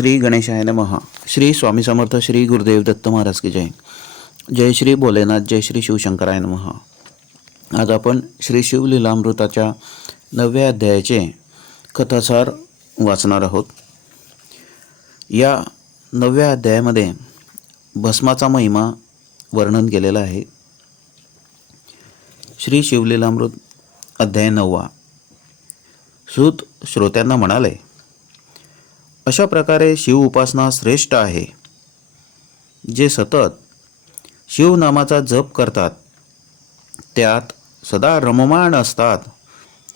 श्री गणेशाय महा श्री स्वामी समर्थ श्री गुरुदेव दत्त महाराज की जय. जय श्री भोलेनाथ जय श्री शिवशंकराय महा आज आपण श्री शिवलीलामृताच्या नवव्या अध्यायाचे कथासार वाचणार आहोत. या नवव्या अध्यायामध्ये भस्माचा महिमा वर्णन केलेला आहे. श्री शिवलीलामृत अध्याय नववा. सूत श्रोत्यांना म्हणाले अशा प्रकारे शिव उपासना श्रेष्ठ आहे. जे सतत शिवनामाचा जप करतात त्यात सदा रममाण असतात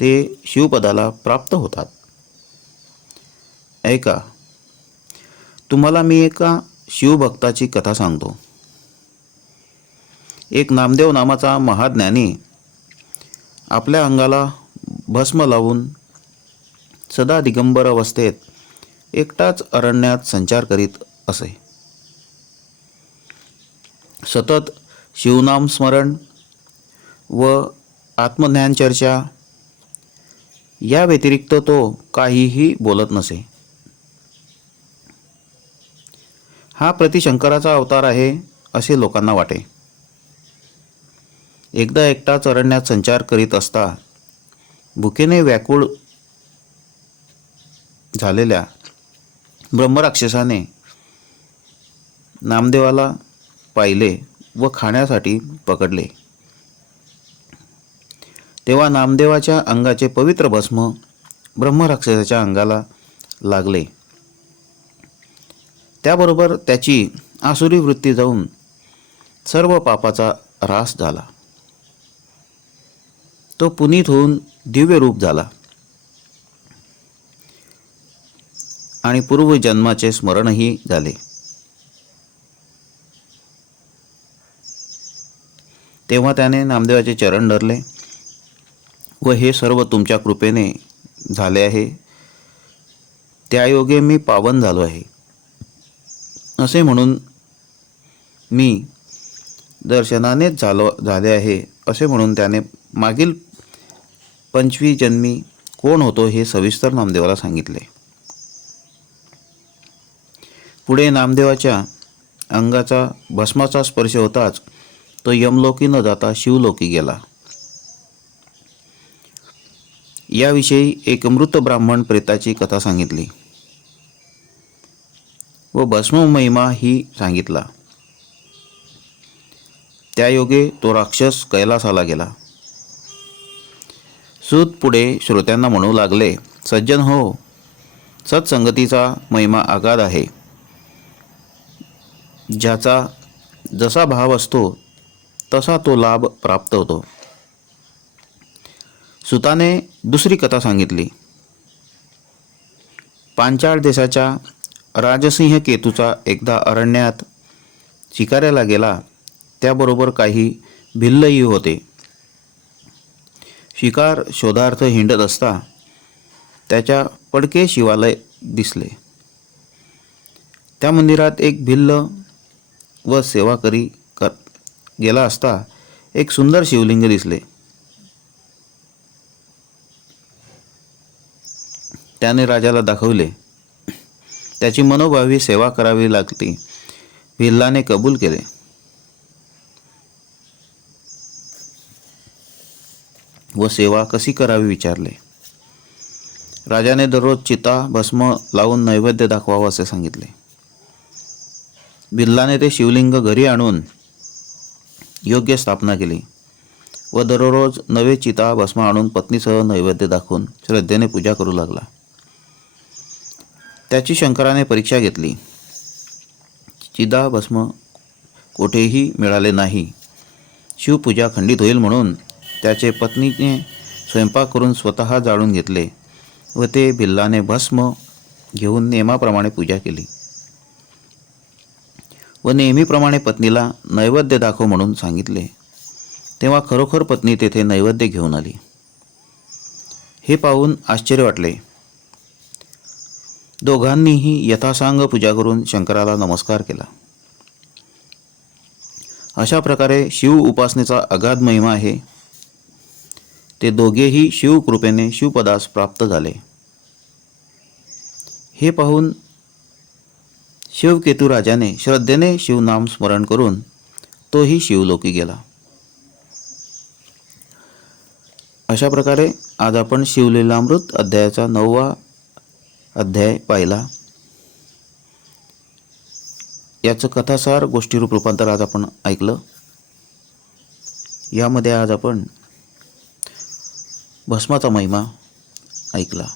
ते शिवपदाला प्राप्त होतात. ऐका तुम्हाला मी एका शिवभक्ताची कथा सांगतो. एक नामदेव नामाचा महाज्ञानी आपल्या अंगाला भस्म लावून सदा दिगंबर अवस्थेत एकटाच अरण्यात संचार करीत असे. सतत शिवनाम स्मरण व आत्मज्ञान चर्चा या व्यतिरिक्त तो काहीही बोलत नसे. हा प्रतिशंकराचा अवतार आहे असे लोकांना वाटे. एकदा एकटाच अरण्यात संचार करीत असता भुकेने व्याकुळ झालेल्या ब्रह्मराक्षसाने नामदेवाला पाहिले व खाण्यासाठी पकडले. तेव्हा नामदेवाच्या अंगाचे पवित्र भस्म ब्रह्मराक्षसाच्या अंगाला लागले. त्याबरोबर त्याची आसुरी वृत्ती जाऊन सर्व पापाचा ऱ्हास झाला. तो पुनीत होऊन दिव्य रूप झाला. आणि पूर्वजन्माचे स्मरणही झाले. तेव्हा त्याने नामदेवाचे चरण धरले. व हे सर्व तुमच्या कृपेने झाले आहे. त्यायोगे मी पावन झालो आहे. असे म्हणून मी दर्शनानेच झालो झाले आहे. असे म्हणून त्याने मागील पंचवी जन्मी कोण होतो हे सविस्तर नामदेवाला सांगितले. पुढे नामदेवाच्या अंगाचा भस्माचा स्पर्श होताच तो यमलोकी न जाता शिवलोकी गेला. याविषयी एक मृत ब्राह्मण प्रेताची कथा सांगितली. व भस्म महिमा ही सांगितला. त्यायोगे तो राक्षस कैलासाला गेला. सूत पुढे श्रोत्यांना म्हणू लागले सज्जन हो सत्संगतीचा महिमा आगाध आहे. ज्याचा जसा भाव असतो तसा तो लाभ प्राप्त होतो. सुताने दुसरी कथा सांगितली. पांचाळ देशाच्या राजसिंह केतूचा एकदा अरण्यात शिकाऱ्याला गेला त्याबरोबर काही भिल्लही होते. शिकार शोधार्थ हिंडत असता त्याच्या पडके शिवालय दिसले. त्या मंदिरात एक भिल्ल व सेवा करी कर गेला असता एक सुंदर शिवलिंग दिसले. त्याने राजाला दाखवले. त्याची मनोभावी सेवा करावी लागली. भिल्लाने कबूल केले. व सेवा कशी करावी विचारले. राजाने दररोज चिता भस्म लावून नैवेद्य दाखवावं असे सांगितले. बिल्लाने ते शिवलिंग घरी आणून योग्य स्थापना केली व दररोज नवे चिता भस्म आणून पत्नीसह नैवेद्य दाखवून श्रद्धेने पूजा करू लागला. त्याची शंकराने परीक्षा घेतली. चिदा भस्म कोठेही मिळाले नाही. शिवपूजा खंडित होईल म्हणून त्याचे पत्नीने स्वयंपाक करून स्वतः जाळून घेतले व ते भिल्लाने भस्म घेऊन नियमाप्रमाणे पूजा केली. व नेहमीप्रमाणे पत्नीला नैवेद्य दाखव म्हणून सांगितले. तेव्हा खरोखर पत्नी तेथे नैवेद्य घेऊन आली. हे पाहून आश्चर्य वाटले. दोघांनीही यथासांग पूजा करून शंकराला नमस्कार केला. अशा प्रकारे शिव उपासनेचा अगाध महिमा आहे. ते दोघेही शिवकृपेने शिवपदास प्राप्त झाले. हे पाहून शिवकेतू राजाने श्रद्धेने शिवनाम स्मरण करून तोही शिवलोकी गेला. अशा प्रकारे आज आपण शिवलीलामृत अध्यायाचा नववा अध्याय पाहिला. याचं कथासार गोष्टीरूप रूपांतर आज आपण ऐकलं. यामध्ये आज आपण भस्माचा महिमा ऐकला.